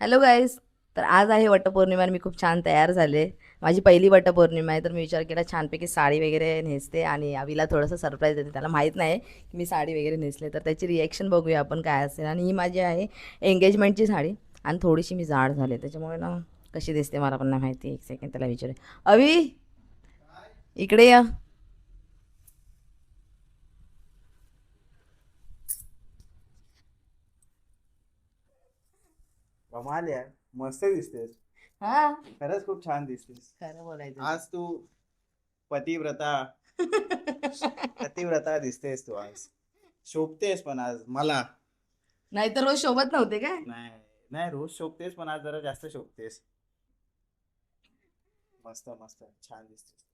Hello guys. तर आज आहे वटपौर्णिमा आणि मी खूप छान तयार झाले. माझी पहिली वटपौर्णिमा आहे, तर मी विचार केला छानपैकी साडी वगैरे नेसते आणि अवीला थोडंसं सरप्राईज देते. त्याला माहीत नाही की मी साडी वगैरे नेसले, तर त्याची रिॲक्शन बघूया आपण काय असेल. आणि ही माझी आहे एंगेजमेंटची साडी आणि थोडीशी मी जाड झाले, त्याच्यामुळे ना कशी दिसते मला पण नाही माहिती. एक सेकंड त्याला विचारे. अवी, इकडे या. कमाल यार. मस्त दिसतेस. हा, खरंच खूप छान दिसतेस. खरं बोलायचं. आज तू पतिव्रता पतिव्रता दिसतेस तू आज. शोभतेस पण आज मला. नाहीतर रोज शोभत नव्हते काय? नाही नाही, रोज शोभतेस पण आज जरा जास्त शोभतेस. मस्त मस्त छान दिसतेस.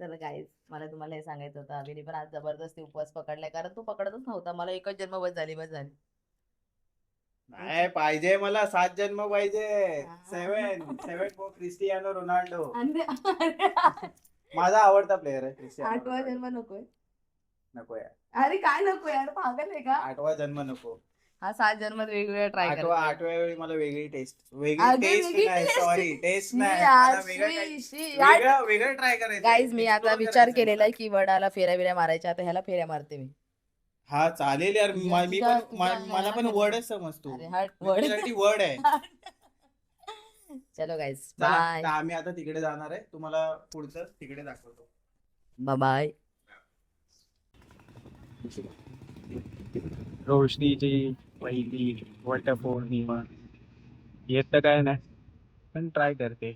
तर गाईज, मला तुम्हाला हे सांगायचं होतं, अभिने पण आज जबरदस्ती उपवास पकडलाय, कारण तो पकडतच नव्हता. मला एकच जन्म बस झाली, बस झाली. नाही पाहिजे, मला 7 जन्म पाहिजे. हा. सेवन सेवन फॉर क्रिस्टियानो रोनाल्डो. आणि माझा आवडता प्लेअर आहे क्रिस्टियानो आठवा रोनाल्डो. जन्म नकोय. नको यार. अरे काय नको यार, पागल आहे का? 8वा जन्म नको. हा 7 जन्मात वेगवेगळ्या ट्राय करते. आठव्या वेळी मला वेगळी अगं टेस्ट वेगळी नाही, टेस्ट. सॉरी टेस्ट शी नाही, यार, मला शी शी यार. वेगळं वेगळं ट्राय करायचंय, गाईज, मी आता एक्सप्लोर विचार करायचंय केलेला मला. आहे की वडाला फेऱ्या बिऱ्या मारायच्या, आता ह्याला फेऱ्या मारते मी. हा चालेल यार. मी पण मला पण ह्याला वर्डच समजतो. अरे हट मी वड. तुझ्यासाठी वर्ड आहे. चलो गाईज, चला बाय. तर आम्ही आता तिकडे जाणार आहे, तुम्हाला पुढचं तिकडे दाखवतो. बाय. रोशनीची पहिली वटपौर्णिमा. येत तर काय नाही, पण ट्राय करते.